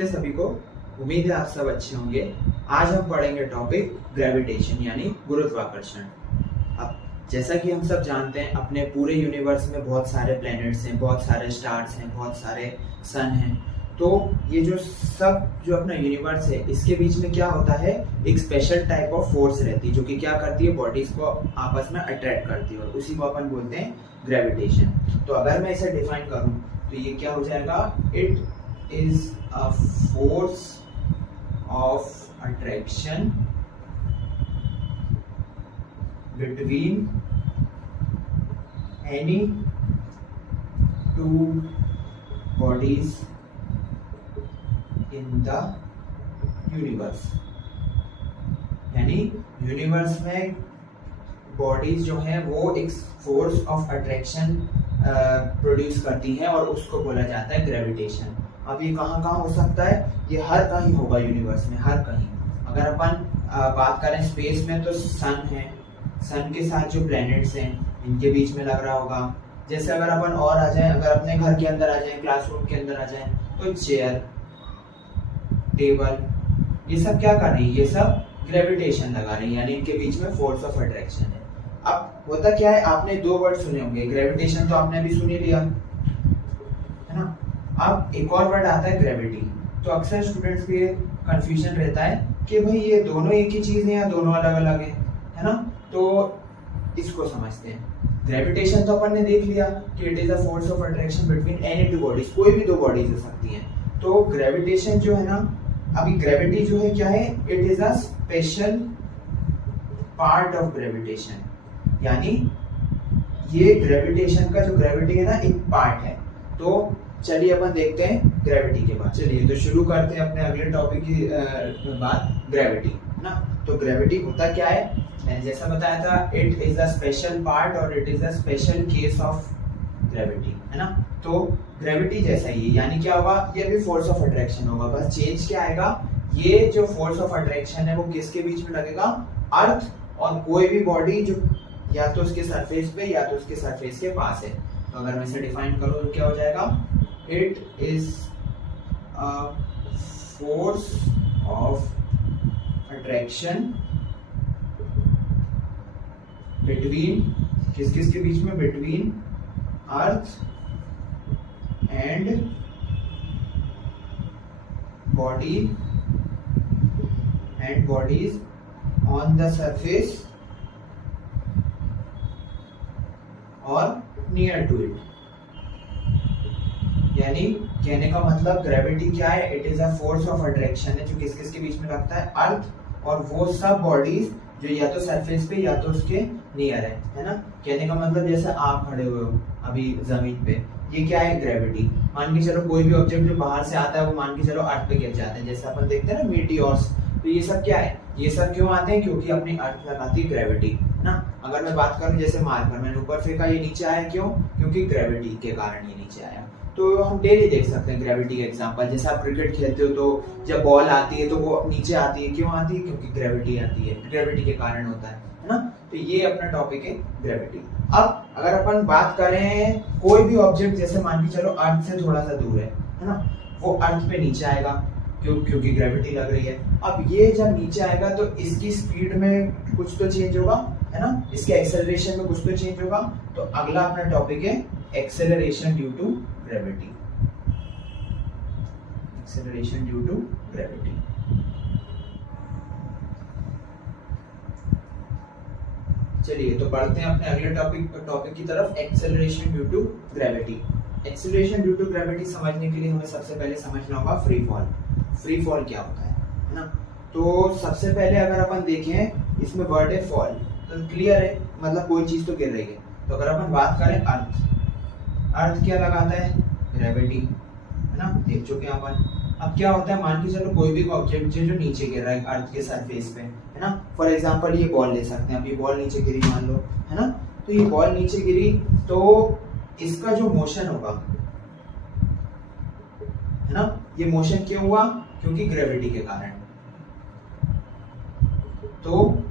नमस्ते सभी को। उम्मीद है आप सब अच्छे होंगे। आज हम पढ़ेंगे टॉपिक ग्रेविटेशन यानी गुरुत्वाकर्षण। अब जैसा कि हम सब जानते हैं अपने पूरे यूनिवर्स में बहुत सारे प्लैनेट्स हैं, बहुत सारे स्टार्स हैं, बहुत सारे सन हैं। तो ये जो अपना यूनिवर्स है इसके बीच में क्या होता है, एक स्पेशल टाइप ऑफ फोर्स रहती है जो कि क्या करती है, बॉडीज को आपस में अट्रैक्ट करती है और उसी को अपन बोलते हैं ग्रेविटेशन। तो अगर मैं इसे डिफाइन करूं तो ये क्या हो जाएगा, it is a force of attraction between any two bodies in the universe। यानी यूनिवर्स में बॉडीज जो है वो एक फोर्स ऑफ अट्रैक्शन प्रोड्यूस करती हैं और उसको बोला जाता है ग्रेविटेशन। अब ये कहाँ कहाँ हो सकता है, ये हर कहीं होगा यूनिवर्स में, हर कहीं। अगर अपन बात करें स्पेस में तो सन है, सन के साथ जो प्लैनेट्स हैं इनके बीच में लग रहा होगा। जैसे अगर अपन और आ जाए, अगर अपने घर के अंदर आ जाए, क्लासरूम के अंदर आ जाए, तो चेयर, टेबल, ये सब क्या कर रही है, ये सब ग्रेविटेशन लगा रही है, यानी इनके बीच में फोर्स ऑफ अट्रैक्शन है। अब होता क्या है, आपने दो वर्ड सुने होंगे, ग्रेविटेशन तो आपने अभी सुन ही लिया है ना। अब एक और वर्ड आता है ग्रेविटी। तो अक्सर स्टूडेंट्स को ये कंफ्यूजन रहता है कि भाई ये दोनों एक ही चीज है या दोनों अलग अलग है ना। तो इसको समझते हैं। ग्रेविटेशन तो अपन ने देख लिया कि it is a force of attraction between any two bodies, कोई भी दो बॉडीज हो सकती हैं। तो ग्रेविटेशन जो है ना, अभी ग्रेविटी जो है क्या है, it is a special part of gravitation. यानी ये ग्रेविटेशन का जो ग्रेविटी है ना एक पार्ट है। तो चलिए अपन देखते हैं ग्रेविटी के बाद। चलिए तो शुरू करते हैं अपने अगले टॉपिक की बात, ग्रेविटी है ना। तो ग्रेविटी होता क्या है, मैंने जैसा बताया था, it is a special part और it is a special case of gravity है ना। तो ग्रेविटी जैसा ही, यानी क्या होगा, ये भी फोर्स ऑफ अट्रैक्शन होगा, बस चेंज क्या आएगा, ये जो फोर्स ऑफ अट्रैक्शन है वो किसके बीच में लगेगा, अर्थ और कोई भी बॉडी जो या तो उसके सरफेस पे या तो उसके सरफेस के पास है। तो अगर मैं इसे डिफाइन करूं तो क्या हो जाएगा, it is a force of attraction between, किस किस के बीच में, between earth and body and bodies on the surface और नियर टू इट। यानी कहने का मतलब ग्रेविटी क्या है, it is a force of attraction है जो किस किस के बीच में लगता है, अर्थ और वो सब बॉडीज जो या तो सरफेस पे या तो उसके नियर है ना। कहने का मतलब जैसे आप खड़े हुए हो अभी जमीन पे, ये क्या है, ग्रेविटी। मान के चलो कोई भी ऑब्जेक्ट जो बाहर से आता है वो मान के चलो अर्थ पे गिर जाते हैं, जैसे अपन देखते हैं ना मीटियोर्स। तो ये सब क्या है, ये सब क्यों आते हैं, क्योंकि अपनी अर्थ लगाती है ग्रेविटी ना। अगर मैं बात करूं जैसे मार्कर मैंने ऊपर फेंका, ये नीचे आया क्यों, क्योंकि ग्रेविटी के कारण ये नीचे आया। तो हम डेली देख सकते हैं ग्रेविटी का एग्जांपल। जैसे आप क्रिकेट खेलते हो तो जब बॉल आती है तो वो नीचे आती है, क्यों आती है, क्योंकि ग्रेविटी आती है, ग्रेविटी के कारण होता है ना। तो ये अपना टॉपिक है ग्रेविटी। अब अगर अपन बात करें कोई भी ऑब्जेक्ट, जैसे मान के चलो अर्थ से थोड़ा सा दूर है ना, वो अर्थ पे नीचे आएगा क्योंकि ग्रेविटी लग रही है। अब ये जब नीचे आएगा तो इसकी स्पीड में कुछ तो चेंज होगा है ना, इसके एक्सेलरेशन में कुछ तो चेंज होगा। तो अगला अपना टॉपिक है acceleration due to gravity. Acceleration due to gravity. चलिए तो बढ़ते हैं अपने अगले टॉपिक की तरफ, acceleration due to gravity. Acceleration due to gravity समझने के लिए हमें सबसे पहले समझना होगा फ्री फॉल। फ्री फॉल क्या होता है ना। तो सबसे पहले अगर अपन देखें इसमें वर्ड है फॉल, तो क्लियर है, मतलब कोई चीज तो गिर रही है। तो अगर अपन बात करें अर्थ, अर्थ क्या लगाता है, ग्रेविटी है ना, देख चुके हैं अपन। अब क्या होता है, मान के चलो कोई भी ऑब्जेक्ट जो नीचे गिर रहा है अर्थ के सरफेस पे है ना। फॉर एग्जांपल ये बॉल ले सकते हैं, अब ये बॉल नीचे गिरी मान लो है ना। तो ये बॉल नीचे गिरी तो इसका जो मोशन होगा है ना, ये मोशन क्यों हुआ, क्योंकि ग्रेविटी के कारण। तो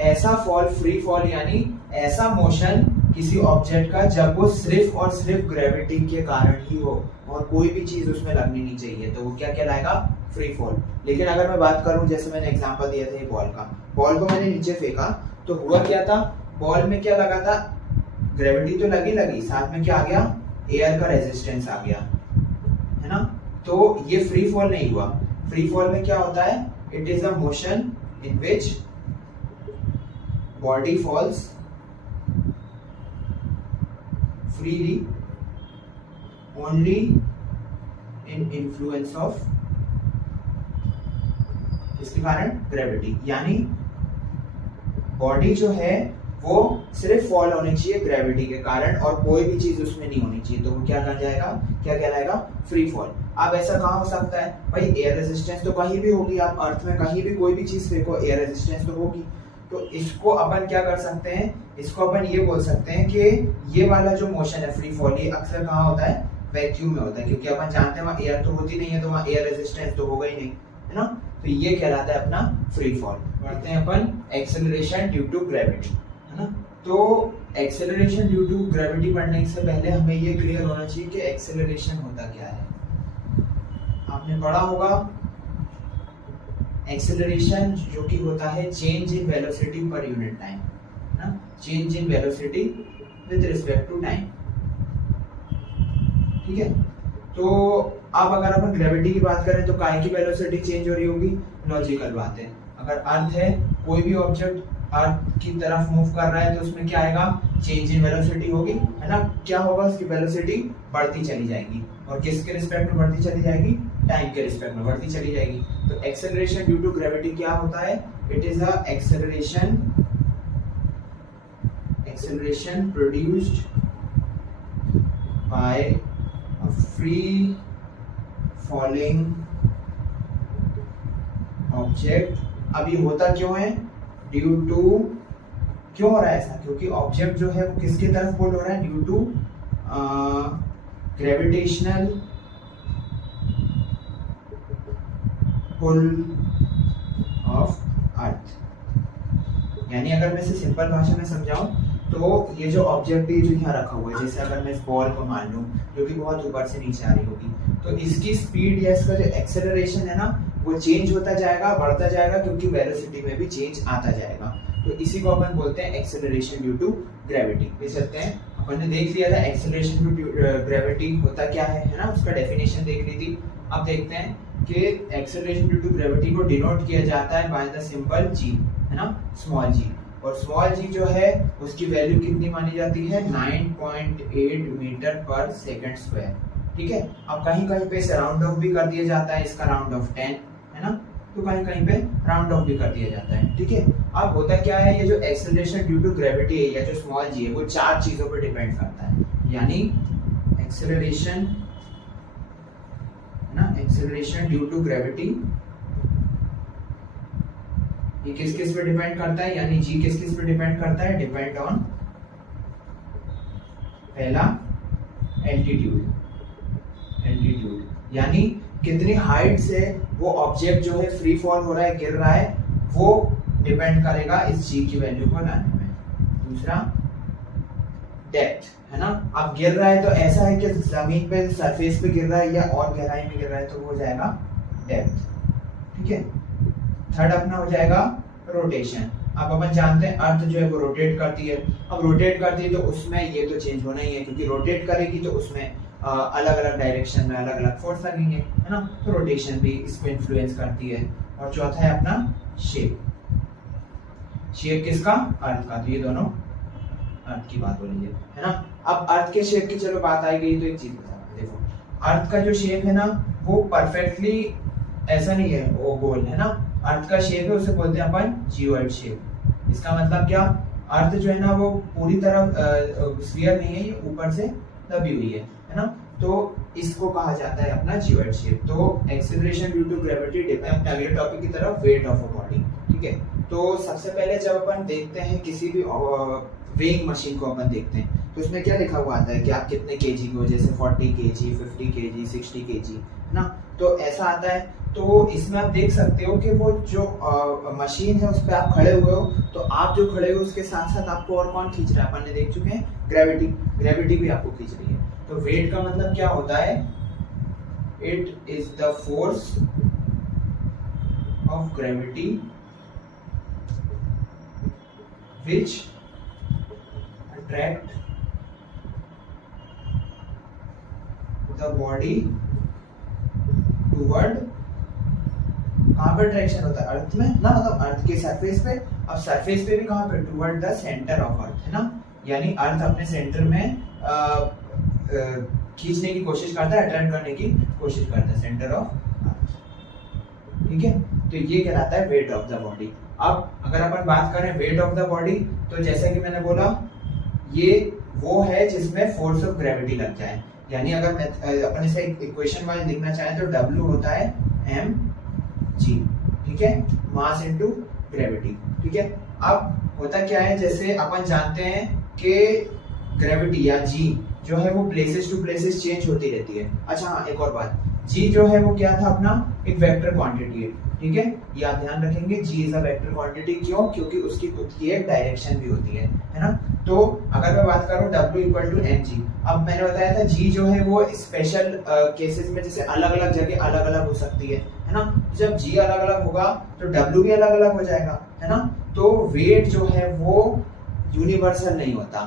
ऐसा फॉल, फ्री फॉल यानी ऐसा मोशन किसी ऑब्जेक्ट का जब वो सिर्फ और सिर्फ ग्रेविटी के कारण ही हो और कोई भी चीज उसमें लगनी नहीं चाहिए, तो वो क्या कहलाएगा, फ्री फॉल। लेकिन अगर मैं बात करूं, जैसे मैंने एग्जांपल दिया था बॉल का, बॉल को मैंने नीचे फेंका तो हुआ क्या था, बॉल में क्या लगा था, ग्रेविटी तो लगी, साथ में क्या आ गया, एयर का रेजिस्टेंस आ गया, है ना। तो ये फ्री फॉल नहीं हुआ। फ्री फॉल में क्या होता है, it is a motion in which body false freely only in influence of इसके कारण ग्रेविटी, यानी बॉडी जो है वो सिर्फ फॉल होनी चाहिए ग्रेविटी के कारण और कोई भी चीज उसमें नहीं होनी चाहिए, तो वो क्या कहा जाएगा, क्या कहलाएगा, फ्री फॉल। अब ऐसा कहाँ हो सकता है भाई, एयर रेजिस्टेंस तो कहीं भी होगी, आप अर्थ में कहीं भी कोई भी चीज फेंको एयर रेजिस्टेंस तो होगी। तो इसको अपन क्या कर सकते हैं, इसको अपन ये बोल सकते हैं कि ये वाला जो मोशन है फ्री फॉल, ये अक्सर कहाँ होता है, वैक्यूम में होता है, क्योंकि अपन जानते हैं वहाँ एयर तो होती नहीं है, तो वहाँ एयर रेजिस्टेंस तो होगा ही नहीं, है ना। तो ये कहलाता है अपना फ्री फॉल। बढ़ते हैं अपन एक्सेलरेशन ड्यू टू ग्रेविटी, है ना। तो एक्सेलरेशन ड्यू टू ग्रेविटी पढ़ने से पहले हमें ये क्लियर होना चाहिए कि एक्सेलरेशन होता क्या है। आपने पढ़ा होगा एक्सेलरेशन जो कि होता है change in velocity per unit time, है ना, change in velocity with respect to time, ठीक है। तो अब अगर अपन ग्रेविटी की बात करें तो काय की वेलोसिटी चेंज हो रही होगी, लॉजिकल बात है। अगर अर्थ है, कोई भी ऑब्जेक्ट अर्थ की तरफ मूव कर रहा है तो उसमें क्या आएगा, चेंज इन वेलोसिटी होगी, है ना। क्या होगा, उसकी वेलोसिटी बढ़ती चली जाएगी, और किसके रिस्पेक्ट में बढ़ती चली जाएगी, टाइम के रिस्पेक्ट में बढ़ती चली जाएगी। तो एक्सेलरेशन ड्यू टू ग्रेविटी क्या होता है, it is a acceleration produced by a free falling object. अब ये होता क्यों है, ड्यू टू, क्यों हो रहा है ऐसा, क्योंकि ऑब्जेक्ट जो है वो किसकी तरफ पुल हो रहा है, due to gravitational pull of earth. यानी अगर मैं इसे सिंपल भाषा में समझाऊं तो ये जो ऑब्जेक्ट है जो यहाँ रखा हुआ है, जैसे अगर मैं इस बॉल को मान लूं जो कि बहुत ऊपर से नीचे आ रही होगी, तो इसकी स्पीड या इसका जो एक्सेलरेशन है ना वो चेंज होता जाएगा, बढ़ता जाएगा, क्योंकि वेलोसिटी में भी चेंज आता जाएगा। तो इसी को अपन बोलते हैं एक्सेलरेशन ड्यू टू ग्रेविटी। पे चलते हैं, अपन ने देख लिया था एक्सेलरेशन ड्यू टू ग्रेविटी होता क्या है ना, उसका डेफिनेशन देख ली थी। अब देखते हैं कि एक्सेलरेशन ड्यू टू ग्रेविटी को डिनोट किया जाता है बाय द सिंबल जी, है ना, स्मॉल जी। और स्मॉल जी जो है उसकी वैल्यू कितनी मानी जाती है, 9.8 मीटर पर सेकंड स्क्वायर, ठीक है। अब कहीं कहीं पे राउंड ऑफ भी कर दिया जाता है, इसका राउंड ऑफ 10 है ना, तो कहीं कहीं पे राउंड ऑफ भी कर दिया जाता है, ठीक है। अब होता क्या है, ये जो एक्सेलरेशन ड्यू टू ग्रेविटी है या जो स्मॉल जी है वो चार चीजों पर डिपेंड करता है, यानी एक्सेलरेशन ना, एक्सेलरेशन ड्यू टू ग्रेविटी ये किस किस पे डिपेंड करता है, यानी जी किस किस पे डिपेंड करता है, डिपेंड ऑन पहला एल्टीट्यूड, यानी कितनी हाइट से वो ऑब्जेक्ट जो है फ्री फॉल हो रहा है, गिर रहा है, वो डिपेंड करेगा इस जी की वैल्यू को लाने में। दूसरा डेप्थ, है ना, अब गिर रहा है तो ऐसा है कि जमीन पे सरफेस पे गिर रहा है या और गहराई में गिर रहा है, तो वो हो जाएगा डेप्थ, ठीक है। थर्ड अपना हो जाएगा रोटेशन। अब अपन जानते हैं अर्थ जो है वो रोटेट करती है, अब रोटेट करती है तो उसमें ये तो चेंज होना ही है, क्योंकि रोटेट करेगी तो उसमें अलग अलग डायरेक्शन में अलग अलग फोर्स लगेंगे, है ना, तो रोटेशन भी इसको इन्फ्लुएंस करती है। और चौथा है अपना शेप, शेप किसका, अर्थ का, तो ये दोनों अर्थ की बात हो रही है ना। अब अर्थ के शेप की चलो बात आई गई तो एक चीज बता, देखो अर्थ का जो शेप है ना वो परफेक्टली ऐसा नहीं है, वो गोल है ना, अर्थ का शेप है उसे बोलते हैं अपन जियोइड शेप। इसका मतलब क्या, अर्थ जो है ना वो पूरी तरह स्फीयर नहीं है, ये ऊपर से दबी हुई है ना, तो इसको कहा जाता है अपना जियोइड शेप। तो acceleration due to gravity depend, अगले टॉपिक की तरफ, वेट ऑफ अ बॉडी, ठीक है। तो सबसे पहले जब अपन देखते हैं किसी भी वेइंग मशीन को अपन देखते हैं तो उसमें क्या लिखा हुआ आता है कि आप कितने केजी को, जैसे 40 केजी, 50 केजी, 60 केजी, है ना, तो ऐसा आता है। तो इसमें आप देख सकते हो कि वो जो मशीन है उस पर आप खड़े हुए हो, तो आप जो खड़े हो उसके साथ साथ आपको और कौन खींच रहा है, अपन ने देख चुके हैं ग्रेविटी भी आपको खींच रही है। तो वेट का मतलब क्या होता है, it is the force of gravity which attract the body toward, कहां पर अट्रैक्शन होता है, अर्थ में ना, मतलब अर्थ के सरफेस पे। अब सरफेस पे भी कहां पे, toward the centre of earth, है ना, यानी अर्थ अपने सेंटर में खींचने की कोशिश करता है, अट्रैक्ट करने की कोशिश करता है, सेंटर ऑफ अर्थ। ठीक है, तो ये कहलाता है वेट ऑफ द बॉडी। अब अगर अपन बात करें वेट ऑफ द बॉडी, तो जैसा कि मैंने बोला ये वो है जिसमें फोर्स ऑफ ग्रेविटी लग जाए, यानी अगर मैं अपन इसे इक्वेशन वाइज लिखना चाहें तो W होता है mg, ठीक है, मास इनटू ग्रेविटी। ठीक है, अब होता क्या है, जैसे अपन जानते हैं कि ग्रेविटी या g जो है वो प्लेसेस टू प्लेसेस चेंज होती रहती है। अच्छा हाँ, एक और बात, g जो है वो क्या था अपना, एक वेक्टर क्वांटिटी है। ठीक है, ये आप ध्यान रखेंगे, g is a vector quantity. क्यों? क्योंकि उसकी खुद की एक डायरेक्शन भी होती है ना। तो अगर मैं बात करूं W इक्वल टू mg, अब मैंने बताया था g जो है वो स्पेशल केसेस में जैसे अलग अलग जगह अलग अलग हो सकती है ना। जब g अलग अलग होगा तो W भी अलग अलग हो जाएगा, है ना। तो वेट जो है वो यूनिवर्सल नहीं होता,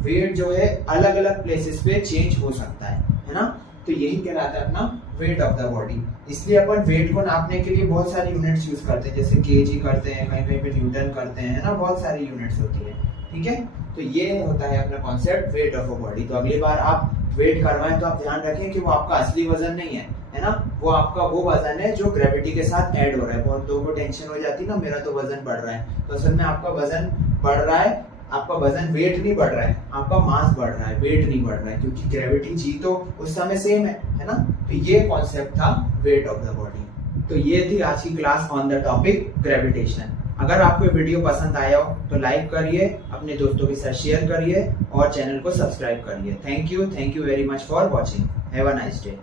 वेट जो है अलग अलग प्लेसेस पे चेंज हो सकता है ना। तो यही कहलाता है अपना वेट ऑफ द बॉडी। इसलिए अपन वेट को नापने के लिए बहुत सारी यूनिट्स यूज करते हैं, जैसे केजी करते हैं, कहीं कहीं पे न्यूटन करते हैं ना, बहुत सारी यूनिट्स होती है। ठीक है, तो ये होता है अपना concept weight of a body. तो अगली बार आप वेट करवाएं तो आप ध्यान रखें कि वो आपका असली वजन नहीं है ना, वो आपका वो वजन है जो ग्रेविटी के साथ ऐड हो रहा है। बहुत लोगों को टेंशन हो जाती है ना, मेरा तो वजन बढ़ रहा है, तो असल में आपका वजन बढ़ रहा है, आपका वजन वेट नहीं बढ़ रहा है, आपका मास बढ़ रहा है, वेट नहीं बढ़ रहा है, क्योंकि ग्रेविटी जी तो उस समय सेम है ना। तो ये कॉन्सेप्ट था वेट ऑफ द बॉडी। तो ये थी आज की class on the topic gravitation. अगर आपको वीडियो पसंद आया हो तो लाइक करिए, अपने दोस्तों के साथ शेयर करिए और चैनल को सब्सक्राइब करिए। Thank you very much for watching. Have a nice day.